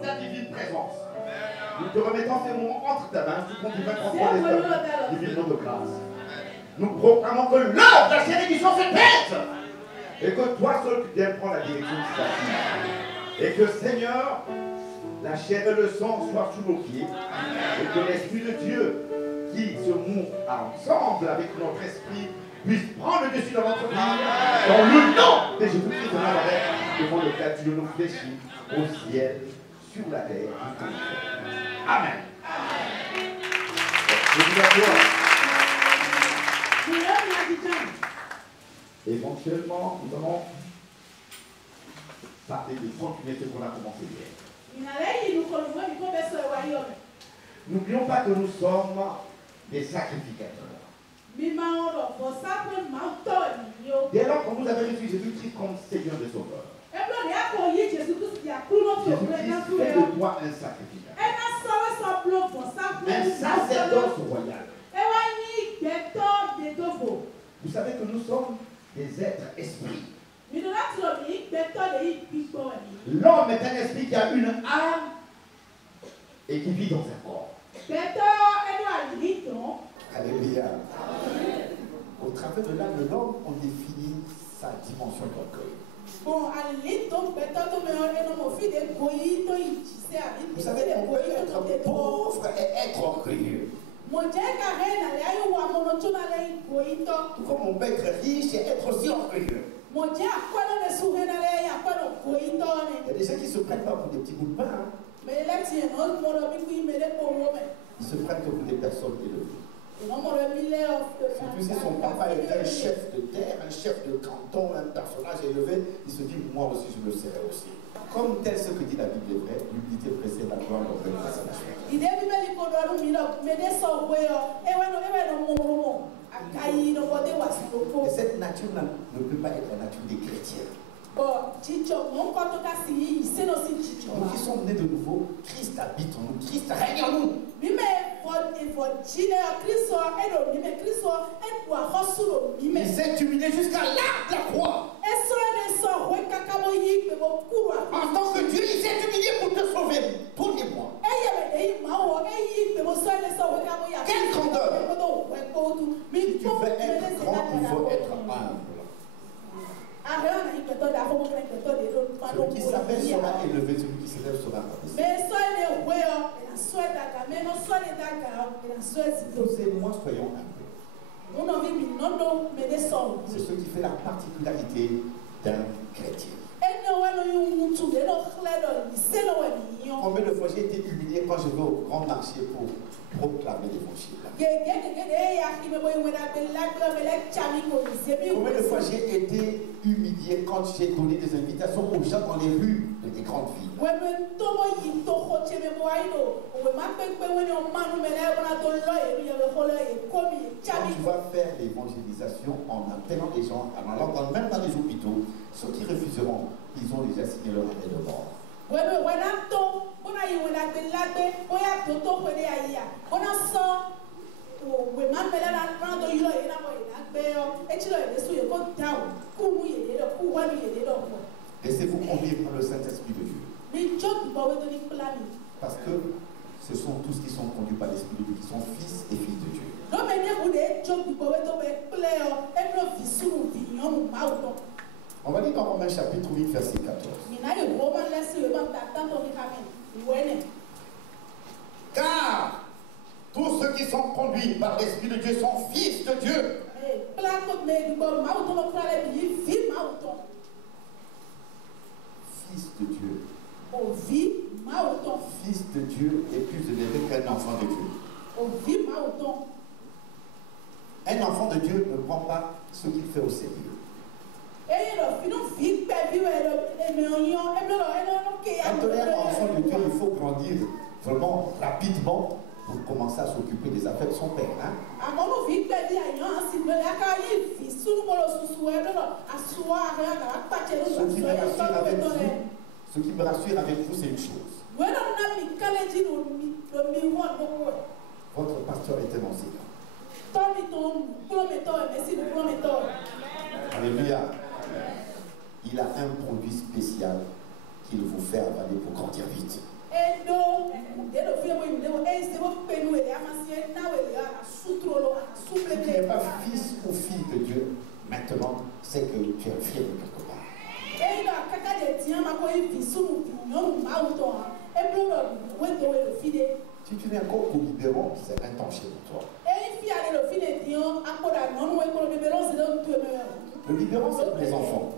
de ta divine présence. Nous te remettons ces moments entre ta main, tu continues à comprendre les divines de grâce. Nous proclamons que l'œuvre de la bénédiction se pète et que toi seul tu viens prendre la direction de ta vie. Et que Seigneur, la chair et le sang soient sous nos pieds et que l'Esprit de Dieu qui se monte ensemble avec notre esprit puisse prendre le dessus dans notre vie dans le nom de Jésus-Christ de Nazareth devant le cadre de nos fléchis au ciel, sur la terre. Amen. Éventuellement, nous allons parler de continuer ce qu'on a commencé hier. N'oublions pas que nous sommes des sacrificateurs. Dès lors que vous avez reçu Jésus-Christ comme Seigneur et Sauveur, Jésus-Christ fait de toi un sacrificateur, un sacerdoce royal. Vous savez que nous sommes des êtres esprits. L'homme est un esprit qui a une âme et qui vit dans un corps. Alléluia. Au travers de l'âme de l'homme, on définit sa dimension d'orgueil. Vous savez, on peut être pauvre et être orgueilleux. Tout comme on peut être riche et être aussi orgueilleux. Il y a des gens qui ne se prennent pas pour des petits bouts de pain. Hein. Ils se prennent que pour des personnes élevées. Surtout si son papa est un chef de terre, un chef de canton, un personnage élevé, il se dit, moi aussi je le serai aussi. Comme tel ce que dit la Bible est vrai, l'humilité précède la gloire de la salvation. Et cette nature ne peut pas être la nature des chrétiens. Nous qui sommes nés de nouveau, Christ habite en nous, Christ règne en nous. Il s'est humilié jusqu'à l'arc de la croix. En tant que Dieu, il s'est humilié pour te sauver, pour et moi. Quelle grandeur! Si tu veux être grand, il faut être humble. Celui qui s'appelle sera élevé, celui qui s'élève sera rabaissé. Vous et moi soyons humbles. C'est ce qui fait la particularité d'un chrétien. Combien de fois j'ai été humilié quand je vais au grand marché pour proclamer l'évangile? Combien de fois j'ai été humilié quand j'ai donné des invitations aux gens dans les rues des grandes villes? Quand tu vas faire l'évangélisation en appelant les gens, en allant même dans les hôpitaux, ceux qui refuseront, ils ont déjà signé leur arrêt de mort. Laissez-vous conduire par le Saint-Esprit de Dieu. Parce que ce sont tous qui sont conduits par l'Esprit de Dieu, qui sont fils et filles de Dieu. On va lire dans Romains chapitre 8, verset 14. Car tous ceux qui sont conduits par l'Esprit de Dieu sont fils de Dieu. Fils de Dieu. Fils de Dieu est plus élevé qu'un enfant de Dieu. Un enfant de Dieu ne prend pas ce qu'il fait au sérieux. Quand on est un enfant de Dieu, il faut grandir vraiment rapidement pour commencer à s'occuper des affaires de son père. Hein? Ce qui me rassure avec vous, c'est une chose. Votre pasteur est un enseignant. Alléluia. Il a un produit spécial qu'il vous fait avaler pour grandir vite. Si tu n'es pas fils ou fille de Dieu, maintenant, c'est que tu es fier de quelque part. Si tu n'es encore qu'au biberon, c'est un danger pour toi. Le biberon, c'est pour les enfants.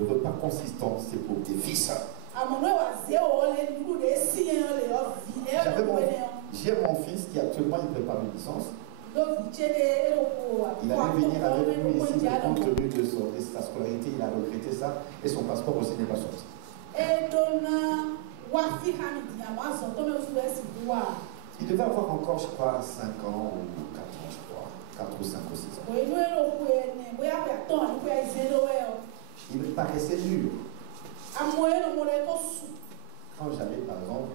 Le repas consistant, c'est pour tes fils. J'ai mon fils qui actuellement il prépare une licence. Il allait venir avec nous ici, mais compte tenu de sa scolarité, il a regretté ça et son passeport aussi n'est pas sorti. Il devait avoir encore, je crois, 5 ans ou 4 ans, je crois. 4 ou 5 ou 6 ans. Il me paraissait dur. Quand j'allais, par exemple,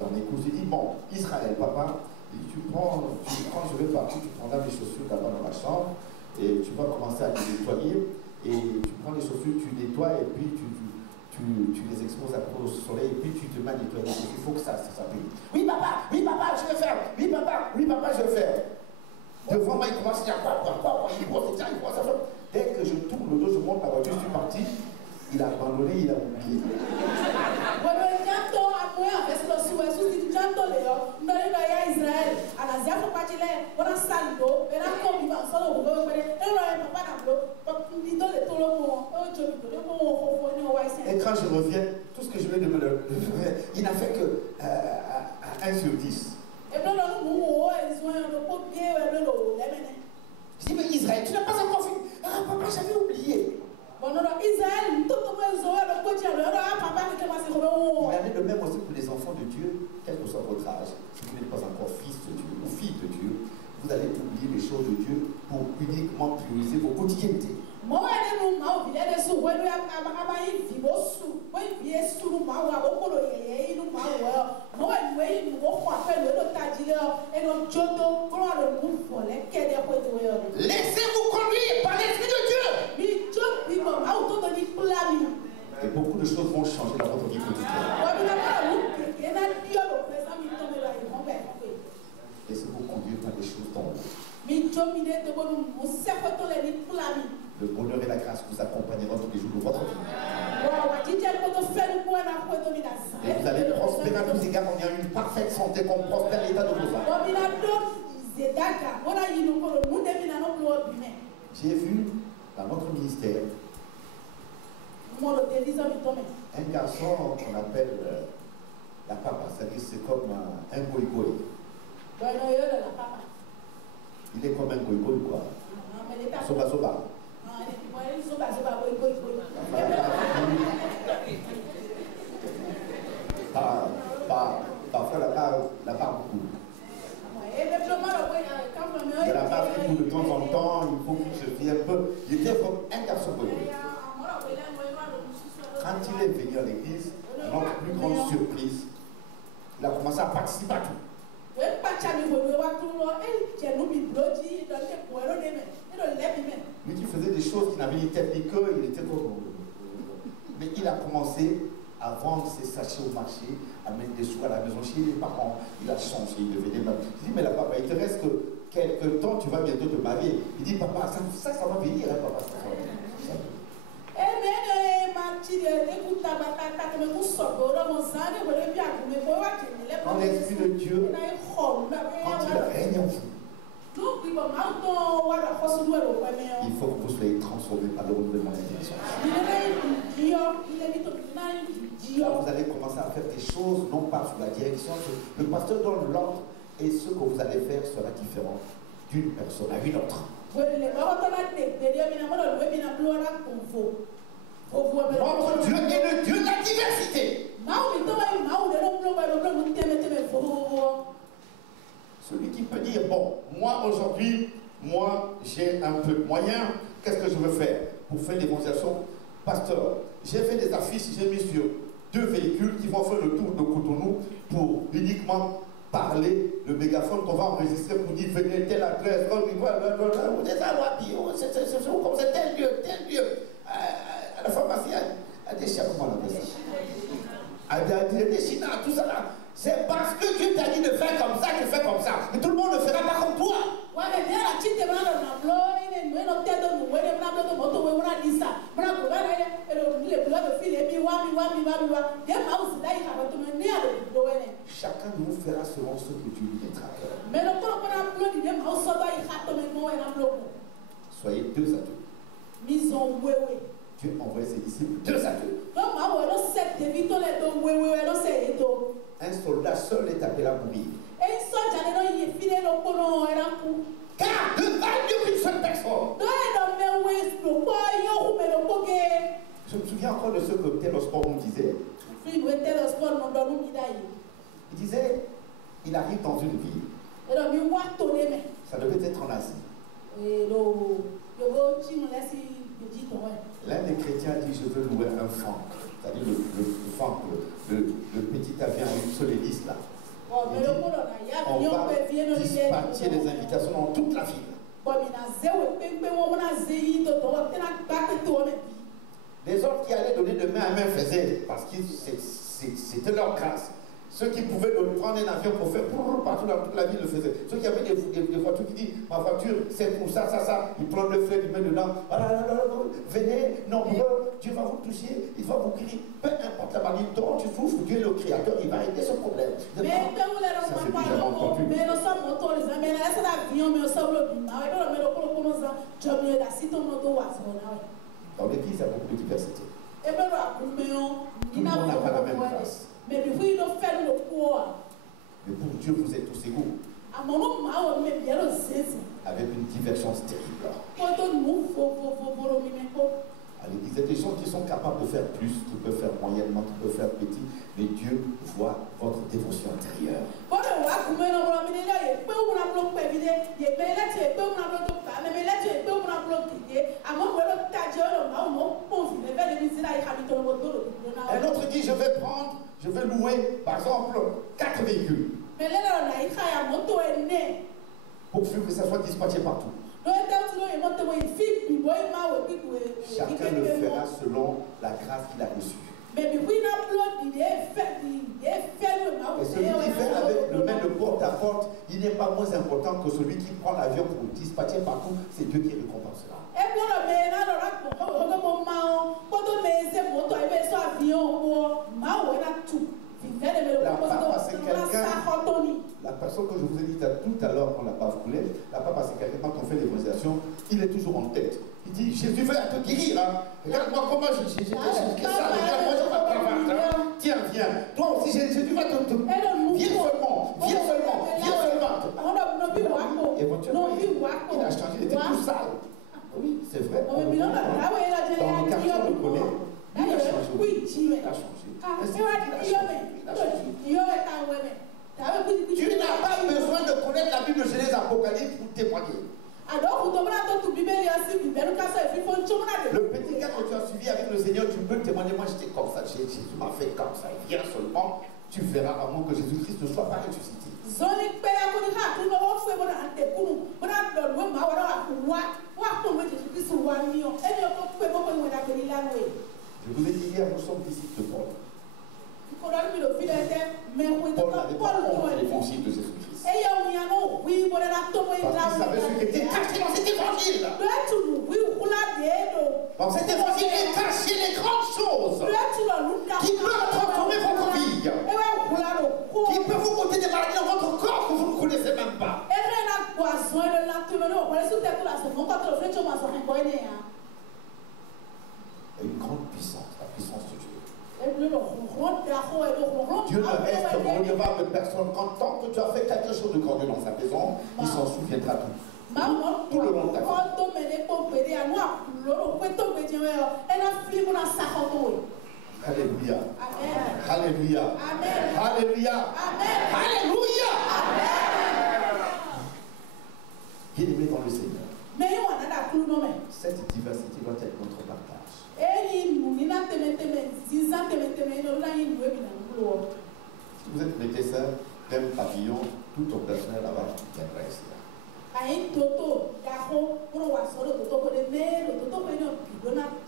dans mes cours, j'ai dit, bon, Israël, papa, tu prends, je vais partir, tu prendras mes chaussures là-bas dans la chambre, et tu vas commencer à les nettoyer, et tu prends les chaussures, tu nettoies, et puis tu les exposes au soleil, et puis tu te mets à nettoyer. Il faut que ça brille. Oui, papa, je vais faire. Oui, papa, je vais faire. Devant moi, il commence à dire, il brosse ça. Dès que je tourne le dos, je monte la voiture, je suis parti. Il a abandonné, il a oublié. Et quand je reviens, tout ce que je vais de me il n'a fait que 1 sur 10. Je dis, mais Israël, tu n'as pas encore fini. Ah, papa, j'avais oublié. Il en est de même aussi pour les enfants de Dieu, quel que soit votre âge. Si vous n'êtes pas encore fils de Dieu ou fille de Dieu, vous allez oublier les choses de Dieu pour uniquement prioriser vos quotidiennetés. Laissez-vous conduire par l'Esprit de Dieu. Et beaucoup de choses vont changer dans votre vie quotidienne. Laissez-vous conduire par des choses d'en haut. Le bonheur et la grâce vous accompagneront tous les jours de votre vie. Et vous allez prospérer à tous égards. On a une parfaite santé, qu'on prospère l'état de vos âmes. J'ai vu dans notre ministère un garçon qu'on appelle la papa, c'est-à-dire c'est comme un goïgoï. Il est comme un goïgoï quoi. Soba soba. Parfois la barbe coule. Il y a la barbe qui coule de temps en temps, il faut qu'il se fie un peu. Il était comme un garçon goïgoï. Quand il est venu à l'église, notre plus grande surprise, il a commencé à participer à tout. Lui qui faisait des choses qui n'avaient ni tête ni queue, il était comme... Mais il a commencé à vendre ses sachets au marché, à mettre des sous à la maison chez les parents. Il a changé, il devenait mal. Je dis, mais là, papa, il te reste que quelques temps, tu vas bientôt te marier. Il dit, papa, ça va venir, hein, papa, ça va venir. Quand l'Esprit de Dieu, quand il règne en vous, il faut que vous soyez transformés par le renouvellement d'intelligence. Là, vous allez commencer à faire des choses, non pas sous la direction. Le pasteur donne l'ordre et ce que vous allez faire sera différent d'une personne à une autre. Notre Dieu est le Dieu de la diversité. Celui qui peut dire, bon, moi aujourd'hui, j'ai un peu de moyens, qu'est-ce que je veux faire pour faire l'évangélisation? Pasteur, j'ai fait des affiches, j'ai mis sur 2 véhicules qui vont faire le tour de Cotonou pour uniquement parler, le mégaphone qu'on va enregistrer pour dire venez telle adresse, comme c'est tel lieu. À la pharmacie, à des chiens, comment on appelle ça? Des chiens, tout ça là. C'est parce que Dieu t'a dit de faire comme ça, que fais comme ça. Mais tout le monde ne fera pas comme toi. Chacun de nous fera selon ce que Dieu lui mettra à cœur. Soyez deux à deux. Dieu envoie ses disciples deux à deux. Un soldat seul est appelé à mourir. Car ne valent qu'une seule personne. Je me souviens encore de ce que Taylor Sport nous disait. Il disait, il arrive dans une ville. Ça devait être en Asie. L'un des chrétiens dit, je veux louer un fank. C'est-à-dire le fank, le petit avion à une seule hélice là. Il dit, on va dispatcher des invitations dans toute la ville. Les autres qui allaient donner de main à main faisaient, parce que c'était leur grâce. Ceux qui pouvaient prendre un avion pour faire partout dans toute la ville le faisaient. Ceux qui avaient des voitures qui disent ma voiture c'est pour ça, ils prennent le feu, ils mettent dedans. Venez, nombreux, Dieu va vous toucher, il va vous crier. Peu importe la manière dont tu souffres, Dieu est le Créateur, il va régler ce problème. Ça c'est plus jamais entendu. Dans l'église, il y a beaucoup de diversité. Tout le monde n'a pas la même grâce. Mais pour Dieu, vous êtes tous égaux. Avec une divergence terrible. À l'église, il y a des gens qui sont capables de faire plus, qui peuvent faire moyennement, qui peuvent faire petit, mais Dieu voit votre dévotion intérieure. Un autre dit, je vais louer, par exemple, 4 véhicules. Pour que ça soit dispatché partout. Chacun le fera selon la grâce qu'il a reçue. Et celui qui fait avec le main de porte à porte, il n'est pas moins important que celui qui prend l'avion pour dispatcher partout. C'est Dieu qui récompensera. La personne que je vous ai dit tout à l'heure, on l'a pas foulé, la papa c'est quelqu'un, quand on fait l'évangélisation, il est toujours en tête. Il dit, Jésus veut te guérir. Hein. Regarde-moi comment j'étais ça, regarde-moi je vais pas. Tiens, viens. Toi aussi, Jésus va te viens seulement. Éventuellement, il a changé, il était tout sale. Oui, c'est vrai. Dans le quartier, on le connaît. Il a changé. Tu n'as pas besoin de connaître la Bible de Genèse Apocalypse pour témoigner. Le petit gars que tu as suivi avec le Seigneur, tu peux témoigner. Moi j'étais comme ça, Jésus m'a fait comme ça. Viens seulement, tu verras à moins que Jésus-Christ ne soit pas ressuscité. Je vous ai dit hier, nous sommes disciples de Paul. Paul n'avait pas honte de l'évangile de Jésus-Christ. Parce qu'il savait ce qui était caché dans cet évangile. Dans cet évangile est caché les grandes choses qui peuvent transformer votre vie, qui peuvent vous ôter des maladies dans votre corps que vous ne connaissez même pas. Il y a une grande puissance, la puissance de Dieu. Dieu ne reste redevable de personne. Tant que tu as fait quelque chose de glorieux dans sa maison, il s'en souviendra tout le long de ta vie. Alléluia. Alléluia. Alléluia. Alléluia. Bien-aimé dans le Seigneur, cette diversité doit être notre partage. Si vous êtes médecin, d'un pavillon, tout ton personnel là-bas viendra ici.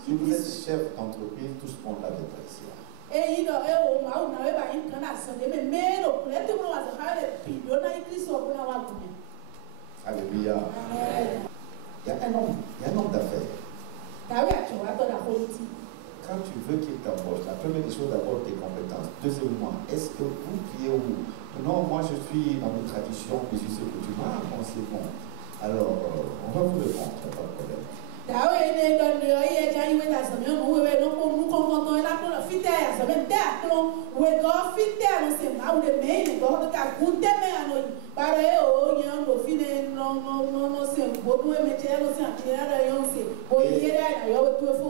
Si vous êtes chef d'entreprise, tout ce monde-là viendra ici. Alléluia. Il y a un homme d'affaires. Quand tu veux qu'il t'embauche, la première des choses d'abord tes compétences. Deuxièmement, est-ce que vous priez où? Non, moi je suis dans une tradition, je suis ce que tu m'as, bon c'est bon. Alors, on va vous répondre, il n'y a pas de problème.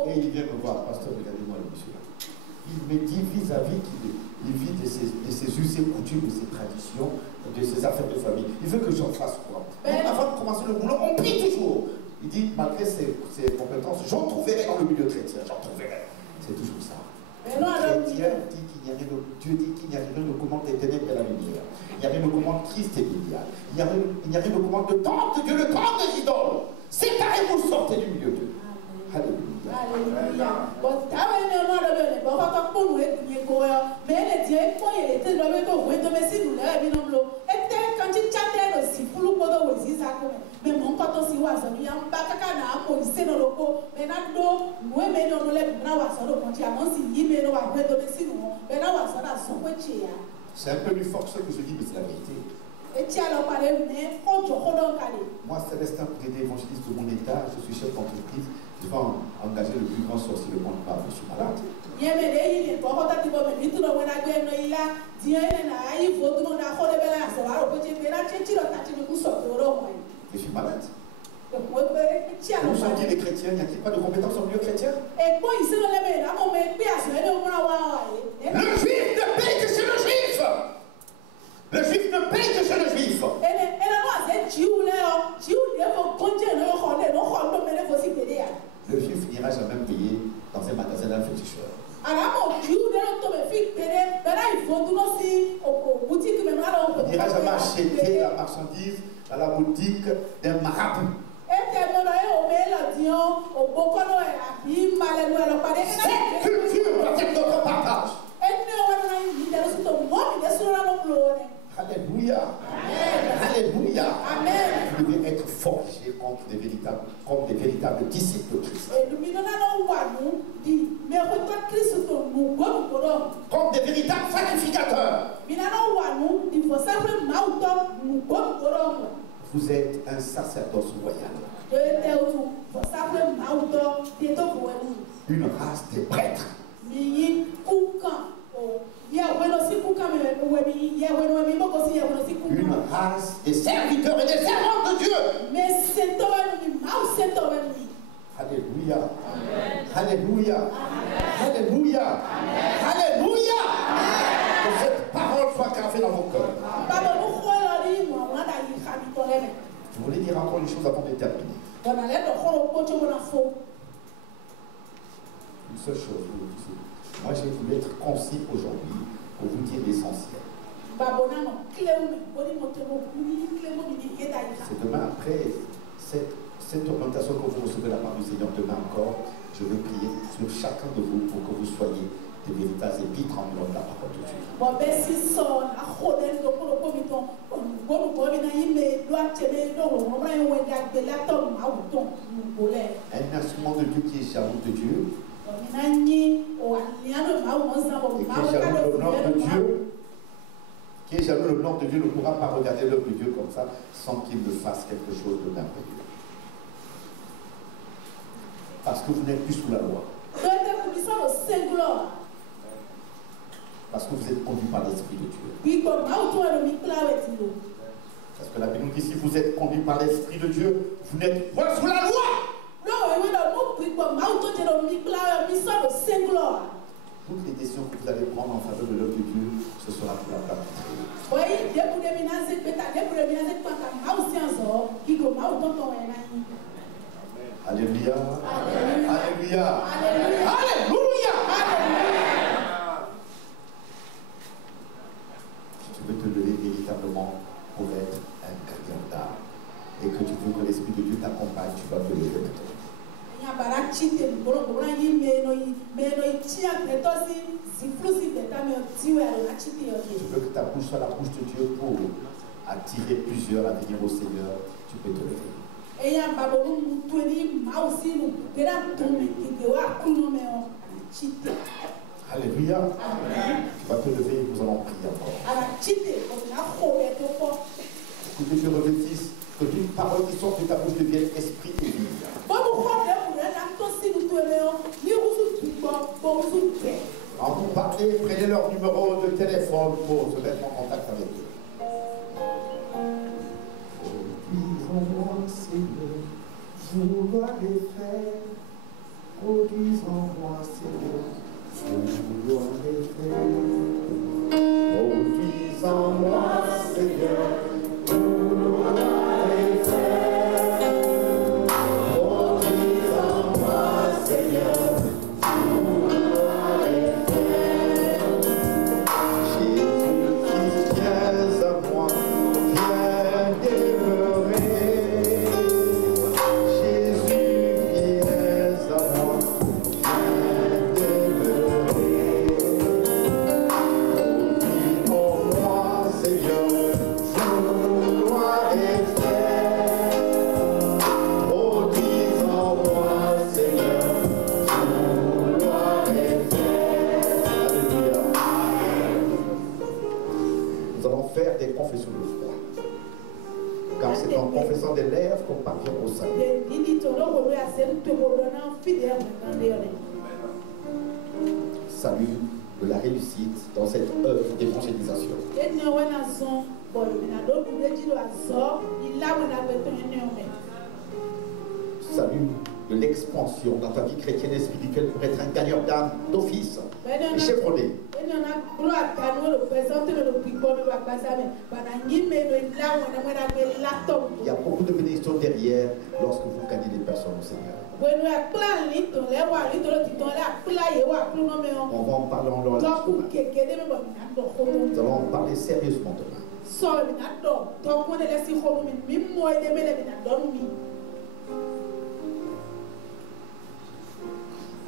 Et il vient me voir, pasteur, regardez-moi le monsieur là. Il me dit vis-à-vis qu'il vit de ses us et coutumes, de ses traditions, de ses affaires de famille. Il veut que j'en fasse quoi? Donc, avant de commencer le boulot, on prie toujours. Il dit, malgré ses compétences, j'en trouverai dans le milieu chrétien, j'en trouverai. C'est toujours ça. Le chrétien dit qu'il n'y a rien de, Dieu dit qu'il n'y a rien de commande des ténèbres et la lumière. Il n'y a rien de commande Christ et l'idéal. Il n'y a rien de commande de temple de Dieu, le temple des idoles. Séparez-vous, sortez du milieu d'eux. Alléluia. Alléluia. C'est un peu lui forceux que je dis, mais c'est la vérité. Moi, Célestin Prédé, évangéliste de mon état, je suis chef d'entreprise. Je vais engager le plus grand sorcier du monde par je suis malade. Je suis malade. Nous sommes dit les chrétiens, n'y a-t-il pas de compétences au milieu chrétien? Le juif ne paye que chez le juif. Le juif ne paye que chez le juif. Le juif n'ira jamais payer dans un magasin d'un féticheur. Il n'ira jamais acheter la marchandise dans la boutique d'un marabout. Cette culture doit être notre partage. Alléluia. Alléluia. Vous devez être forgé comme des véritables disciples de Christ. Comme des véritables sacrificateurs. Vous êtes un sacerdoce royal. Une race de prêtres. Une race de serviteurs et de servantes de Dieu. Alléluia. Alléluia. Alléluia. Alléluia. Que cette parole soit gravée dans vos cœurs. Je voulais dire encore une chose avant de terminer. Une seule chose. Moi, j'ai voulu être concis aujourd'hui pour vous dire l'essentiel. C'est demain, après cette orientation que vous recevez de la part du Seigneur, demain encore, je vais prier sur chacun de vous pour que vous soyez des véritables épîtres en dehors de la parole de Dieu. Un instrument de Dieu qui est jaloux de Dieu. Et qui est jaloux le nom de Dieu ne pourra pas regarder l'œuvre de Dieu comme ça sans qu'il ne fasse quelque chose de merveilleux. Parce que vous n'êtes plus sous la loi. Parce que vous êtes conduit par l'Esprit de Dieu. Parce que la Bible nous dit, si vous êtes conduit par l'Esprit de Dieu, vous n'êtes point sous la loi. Toutes les décisions que vous allez prendre en faveur de l'œuvre de Dieu, ce sera pour la gloire de Dieu. Alléluia. Alléluia. Alléluia. Si tu veux te lever véritablement. veux que ta bouche soit la bouche de Dieu pour attirer plusieurs à venir au Seigneur. Tu peux te lever. Alléluia. Amen. Tu vas te lever et nous allons prier encore. Que Dieu te revêtisse, que toute parole qui sort de ta bouche devienne esprit et vie. Quand vous parlez, prenez leur numéro de téléphone pour se mettre en contact avec eux. Produis-en-moi, Seigneur, vouloir les faire. Produis-en-moi, Seigneur, vouloir les faire. Produis-en-moi, Seigneur, vouloir les faire. Produis-en-moi, Seigneur, vouloir les faire. Jésus qui viens à moi, viens demeurer. Jésus viens à moi, viens demeurer. Produis en moi, Seigneur, vouloir les faire. Produis en moi, Seigneur, vouloir les faire. Alléluia. Nous allons faire des confessions de foi. Car c'est en confessant des lèvres qu'on parvient au salut. Salut de la réussite dans cette œuvre d'évangélisation. Salut de l'expansion dans ta vie chrétienne et spirituelle pour être un gagneur d'âme d'office et chevronné. Il y a beaucoup de bénédictions derrière lorsque vous gagnez des personnes au Seigneur. On va en parler en dehors. Nous allons en parler sérieusement demain.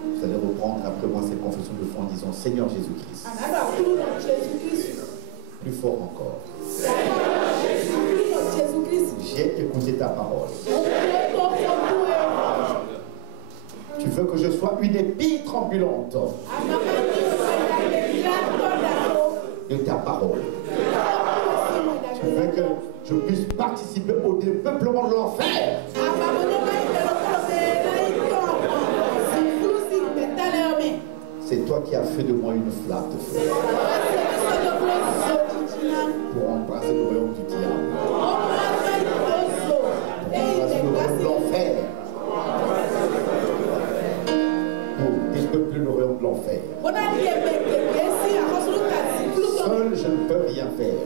Vous allez reprendre après moi cette confession de foi en disant Seigneur Jésus-Christ. Plus fort encore. J'ai écouté ta parole. Tu veux que je sois une épître ambulante de ta parole. Tu veux que je puisse participer au dépeuplement de l'enfer. C'est toi qui as fait de moi une flamme de feu pour embrasser le royaume du diable, pour embrasser le royaume de l'enfer, pour dépeupler le royaume de l'enfer. Seul, je ne peux rien faire.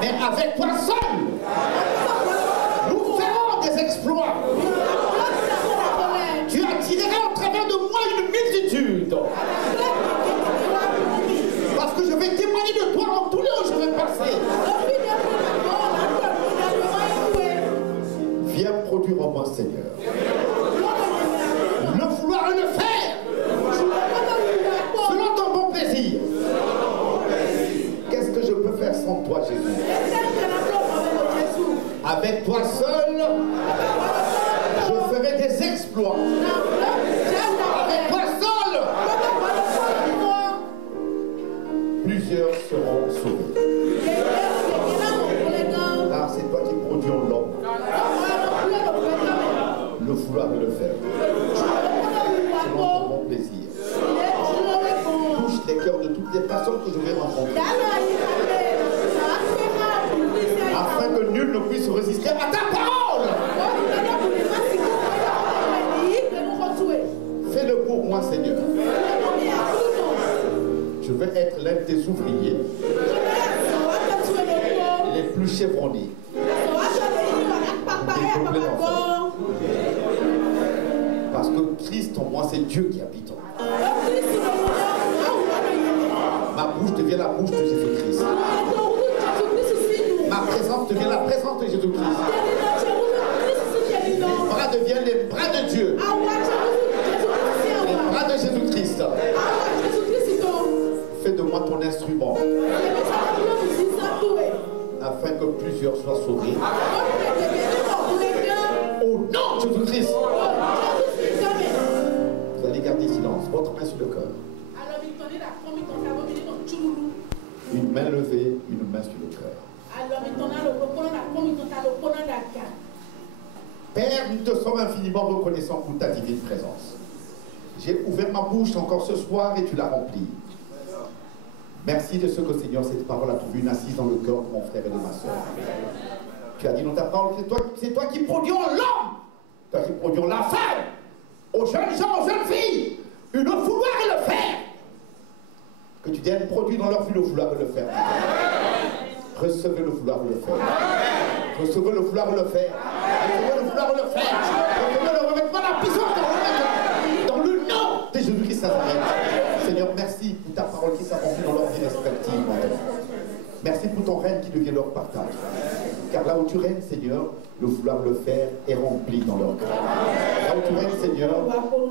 Mais avec toi seul, nous ferons des exploits. Tu attireras au travers de moi une multitude. Parce que je vais témoigner de toi en tous les où je vais passer. Viens produire en moi, Seigneur. Le vouloir et le faire. Selon ton bon plaisir. Qu'est-ce que je peux faire sans toi, Jésus? Avec toi seul, je ferai des exploits. Avec toi seul, plusieurs seront sauvés. Car c'est toi qui produis en l'homme le vouloir et le faire. Selon ton bon plaisir. Touche les cœurs de toutes les personnes que je vais rencontrer. Afin que nul ne puisse résister à ta parole. Fais-le pour moi, Seigneur. Je veux être l'un de tes ouvriers les plus chevronnés. Découvrir l'enfer. Parce que Christ en moi, c'est Dieu qui habite en moi. Ma bouche devient la bouche de Jésus-Christ. Ma présence devient la présence de Jésus-Christ. Mes bras deviennent les bras de Dieu. Les bras de Jésus-Christ. Fais de moi ton instrument. Afin que plusieurs soient sauvés. Au nom de Jésus-Christ. Vous allez garder silence. Votre main sur le cœur. Une main levée, une main sur le cœur. Père, nous te sommes infiniment reconnaissants pour ta divine présence. J'ai ouvert ma bouche encore ce soir et tu l'as remplie. Merci de ce que, Seigneur, cette parole a trouvé une assise dans le cœur de mon frère et de ma soeur. Tu as dit dans ta parole que c'est toi qui produis l'homme, toi qui produis la femme, aux jeunes gens, aux jeunes filles, une vouloir et le faire. Que tu viennes produire dans leur vie le vouloir et le faire. Recevez le vouloir et le faire. Recevez le vouloir et le faire. Recevez le vouloir et le faire. Recevez le revêtement de la puissance dans le nom de Jésus-Christ Nazareth. Seigneur, merci pour ta parole qui s'accomplit dans leur vie respective. Merci pour ton règne qui devient leur partage. Car là où tu règnes, Seigneur, le vouloir le faire est rempli dans leur cœur. Là où tu règnes, Seigneur,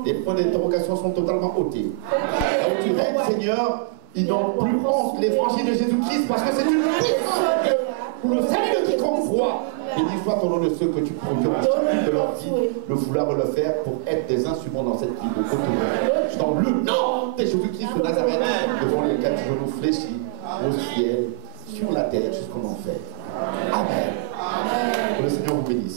les points d'interrogation sont totalement ôtés. Là où tu règnes, Seigneur, ils n'ont plus honte l'évangile de Jésus-Christ parce que c'est une puissance de Dieu pour le salut de quiconque croit. Béni soit ton nom de ceux que tu produis en chacune de leur vie, le vouloir le faire pour être des instruments dans cette vie de côté. Dans le nom de Jésus-Christ de Nazareth, devant les quatre genoux fléchis, au ciel, sur la terre, jusqu'en enfer. Amen. Que le Seigneur vous bénisse.